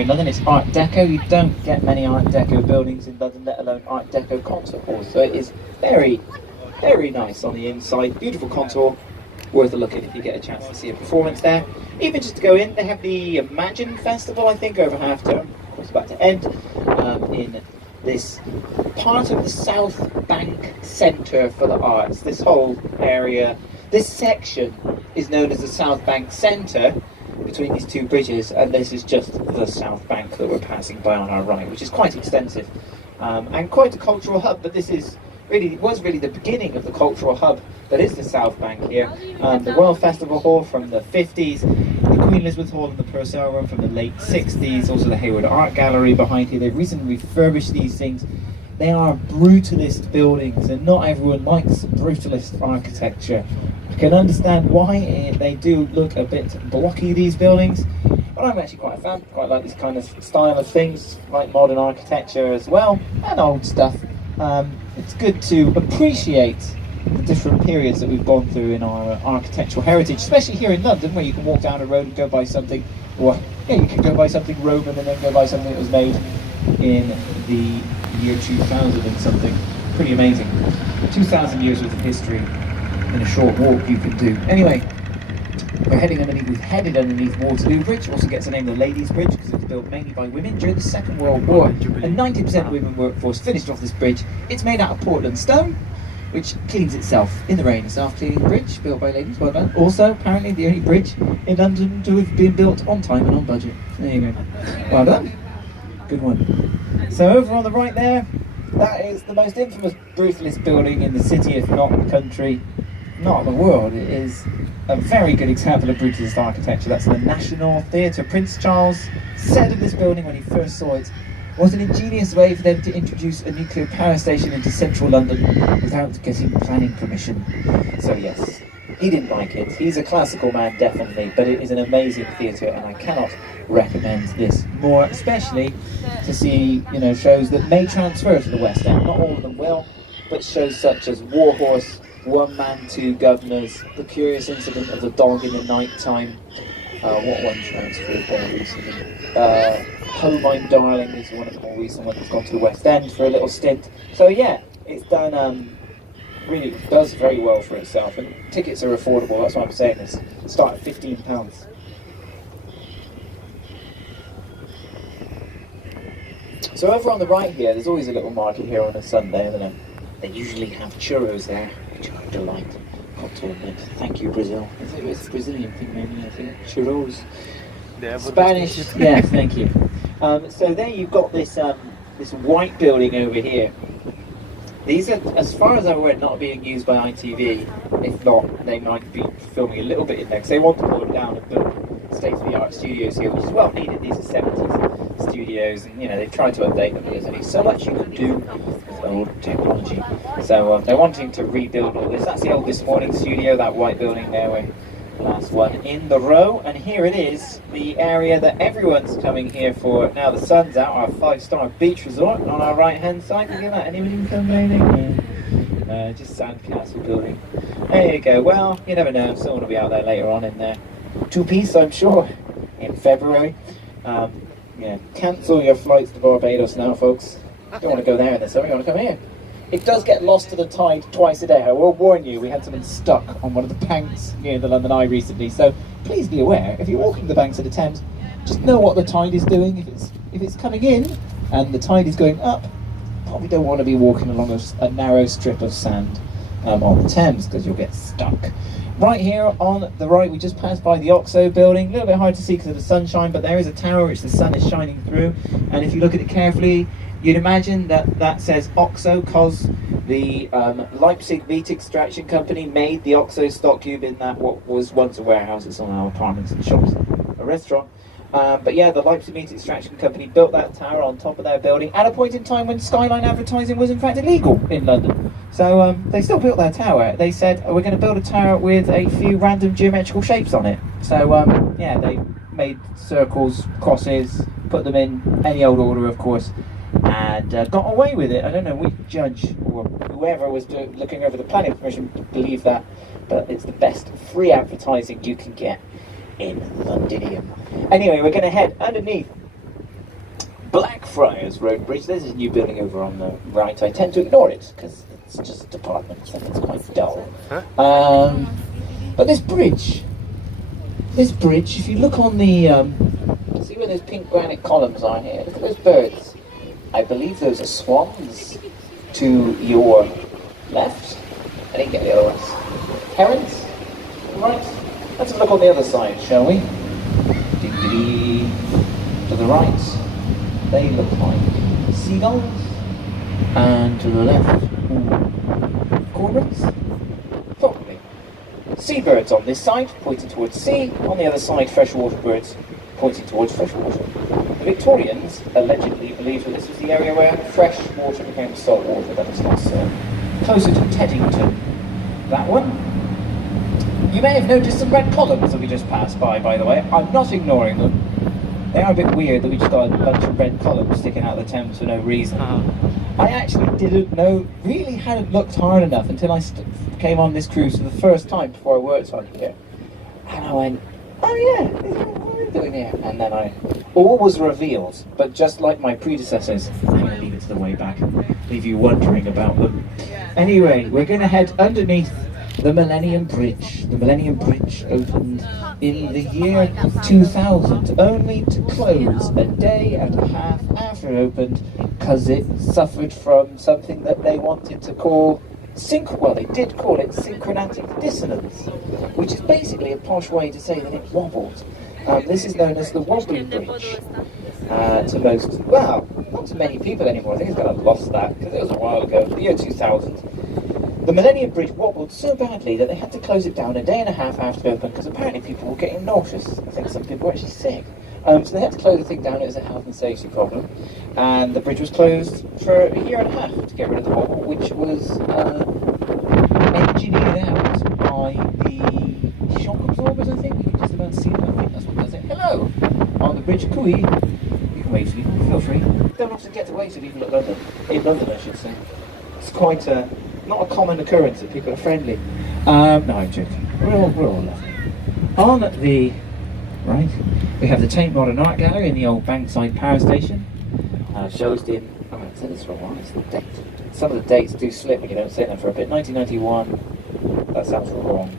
in London. It's Art Deco. You don't get many Art Deco buildings in London, let alone Art Deco concert halls. So it is very, very nice on the inside. Beautiful contour. Worth a look at if you get a chance to see a performance there. Even just to go in, they have the Imagine Festival, I think, over half term. Of course, about to end in this part of the South Bank Centre for the Arts. This whole area, this section is known as the South Bank Centre between these two bridges, and this is just the South Bank that we're passing by on our right, which is quite extensive and quite a cultural hub. But this is really, it was really the beginning of the cultural hub that is the South Bank here. The Royal Festival Hall from the 50s, the Queen Elizabeth Hall and the Purcell Room from the late 60s, also the Hayward Art Gallery behind here. They've recently refurbished these things. They are brutalist buildings, and not everyone likes brutalist architecture. I can understand why they do look a bit blocky, these buildings, but I'm actually quite a fan. Quite like this kind of style of things, like modern architecture as well, and old stuff. It's good to appreciate the different periods that we've gone through in our architectural heritage, especially here in London, where you can walk down a road and go buy something, or yeah, you can go buy something Roman and then go buy something that was made in the year 2000 and something. Pretty amazing. 2,000 years worth of history in a short walk you can do. Anyway, we've headed underneath Waterloo Bridge. Also gets the name of the Ladies' Bridge because it was built mainly by women during the Second World War. And 90% of women workforce finished off this bridge. It's made out of Portland stone, which cleans itself in the rain. A self-cleaning bridge built by ladies. Well done. Also, apparently the only bridge in London to have been built on time and on budget. There you go. Well done. Good one. So over on the right there, that is the most infamous brutalist building in the city, if not the country, not the world. It is a very good example of brutalist architecture. That's the National Theatre. Prince Charles said of this building when he first saw it, was an ingenious way for them to introduce a nuclear power station into central London without getting planning permission. So yes, he didn't like it. He's a classical man, definitely, but it is an amazing theatre, and I cannot recommend this more, especially to see, you know, shows that may transfer to the West End. Not all of them will, but shows such as Warhorse, One Man, Two Governors, The Curious Incident of the Dog in the Night Time. What one transferred there recently? Home I'm Darling is one of the more recent ones that's gone to the West End for a little stint. So yeah, it's done, really does very well for itself, and tickets are affordable. That's why I'm saying this. Start at £15. So over on the right here, there's always a little market here on a Sunday, isn't it? They usually have churros there, which are a delight. Got to admit. Thank you, Brazil. It's a Brazilian thing, maybe, I think. Churros. Spanish. Yeah, thank you. So there you've got this this white building over here. These are, as far as I'm aware, not being used by ITV. If not, they might be filming a little bit in there, because they want to pull them down and build state-of-the-art studios here, which is well needed. These are 70s studios, and you know, they've tried to update them, but there's only so much you can do with old technology. So they're wanting to rebuild all this. That's the old This Morning studio, that white building there, where last one in the row. And here it is, the area that everyone's coming here for now the sun's out, our 5-star beach resort on our right hand side. Look at that, anyone complaining? Just Sandcastle building. There you go. Well, you never know, someone will be out there later on in there. Two-piece, I'm sure, in February. Yeah, cancel your flights to Barbados now, folks. You don't want to go there in the summer, you want to come here. It does get lost to the tide twice a day. I will warn you, we had something stuck on one of the banks near the London Eye recently, so please be aware, if you're walking the banks of the Thames, just know what the tide is doing. If it's coming in and the tide is going up, probably don't want to be walking along a narrow strip of sand on the Thames, because you'll get stuck. Right here on the right, we just passed by the Oxo building. A little bit hard to see because of the sunshine, but there is a tower which the sun is shining through, and if you look at it carefully, you'd imagine that says Oxo because the Leipzig meat extraction company made the Oxo stock cube in that what was once a warehouse. It's all now apartments and shops, a restaurant. But yeah, the Leipzig meat extraction company built that tower on top of their building at a point in time when skyline advertising was in fact illegal in London. So they still built their tower. They said, we're going to build a tower with a few random geometrical shapes on it. So yeah, they made circles, crosses, put them in any old order, of course, and got away with it. I don't know which judge or whoever was looking over the planning permission believed that, but it's the best free advertising you can get in Londinium. Anyway, we're going to head underneath Blackfriars Road Bridge. There's a new building over on the right. I tend to ignore it because it's just apartments and it's quite dull. But this bridge, if you look on the, see where those pink granite columns are here? Look at those birds. I believe those are swans to your left. I didn't get the other ones. Herons? Right. Let's have a look on the other side, shall we? Dee-dee-dee. To the right, they look like seagulls. And to the left, cormorants? Probably. Seabirds on this side, pointing towards sea. On the other side, freshwater birds, pointing towards freshwater. The Victorians allegedly believed that this was the area where fresh water became salt water. That is not so. Closer to Teddington. That one. You may have noticed some red columns that we just passed by the way. I'm not ignoring them. They are a bit weird that we just got a bunch of red columns sticking out of the Thames for no reason. I actually didn't know, really hadn't looked hard enough until I came on this cruise for the first time before I worked on here. And I went, oh yeah, what are we doing here? And then all was revealed, but just like my predecessors, I'm going to leave it to the way back, leave you wondering about them. Anyway, we're going to head underneath the Millennium Bridge. The Millennium Bridge opened in the year 2000, only to close a day and a half after it opened because it suffered from something that they wanted to call they did call it synchronatic dissonance, which is basically a posh way to say that it wobbled. This is known as the Wobbly Bridge. To most, well, not to many people anymore. I think it's kind of lost that because it was a while ago, the year 2000. The Millennium Bridge wobbled so badly that they had to close it down a day and a half after it opened because apparently people were getting nauseous. I think some people were actually sick. So they had to close the thing down. It was a health and safety problem. And the bridge was closed for a year and a half to get rid of the wobble, which was engineered out by the shock absorbers, I think. You can just about see them. I think that's what does it. Hello! On the bridge, cooey. You can wave to people, feel free. Don't often get to wave to people at London. In London, I should say. It's quite not a common occurrence that people are friendly. No, I'm joking. We're all lovely. On the right, we have the Tate Modern Art Gallery in the old Bankside Power Station. Shows in, I said this for a while, it's the date. Some of the dates do slip when you don't say them for a bit. 1991, that sounds wrong.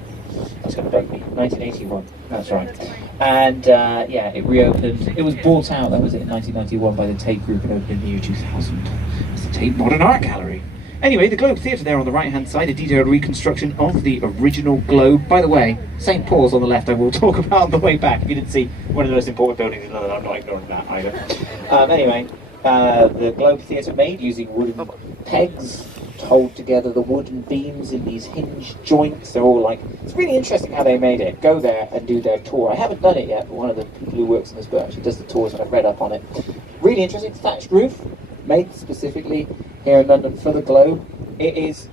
That's going to bug me. 1981, that's right. And yeah, it reopened. It was bought out, that was it, in 1991 by the Tate Group and opened in the year 2000. It's the Tate Modern Art Gallery. Anyway, the Globe Theatre there on the right-hand side, a detailed reconstruction of the original Globe. By the way, St. Paul's on the left I will talk about on the way back. If you didn't see one of the most important buildings in London, I'm not ignoring that either. Anyway, the Globe Theatre made using wooden pegs to hold together the wooden beams in these hinge joints. They're all like, it's really interesting how they made it. Go there and do their tour. I haven't done it yet, but one of the people who works on this boat actually does the tours and I've read up on it. Really interesting, thatched roof, made specifically here in London for the Globe. It is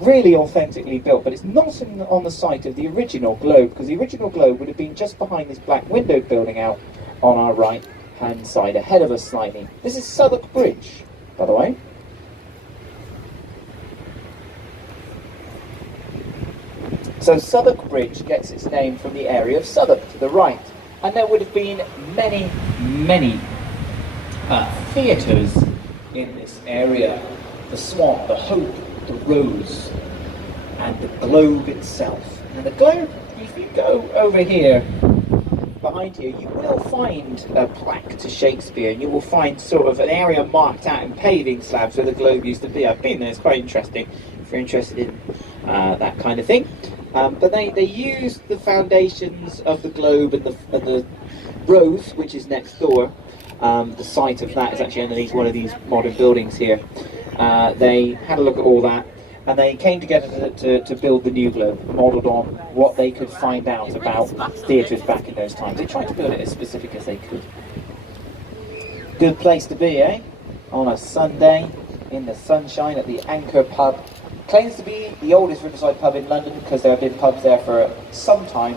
really authentically built, but it's not on the site of the original Globe, because the original Globe would have been just behind this black windowed building out on our right hand side, ahead of us slightly. This is Southwark Bridge, by the way. So Southwark Bridge gets its name from the area of Southwark to the right, and there would have been many theatres in this area. The Swan, the Hope, the Rose, and the Globe itself. And the Globe, if you go over here, behind here, you will find a plaque to Shakespeare, and you will find sort of an area marked out in paving slabs where the Globe used to be. I've been there, it's quite interesting if you're interested in that kind of thing. But they used the foundations of the Globe and the Rose, which is next door. The site of that is actually underneath one of these modern buildings here. They had a look at all that, and they came together to build the new Globe, modelled on what they could find out about theatres back in those times. They tried to build it as specific as they could. Good place to be, eh? On a Sunday, in the sunshine at the Anchor Pub. Claims to be the oldest riverside pub in London, because there have been pubs there for some time,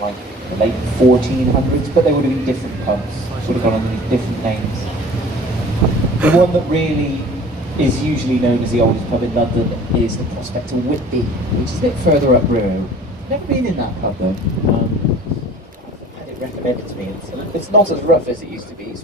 like the late 1400s, but they would have been different pubs, would have gone under different names. The one that really is usually known as the oldest pub in London is the Prospector Whitby, which is a bit further up Rio. Never been in that pub though. I've had it recommended to me. It's not as rough as it used to be.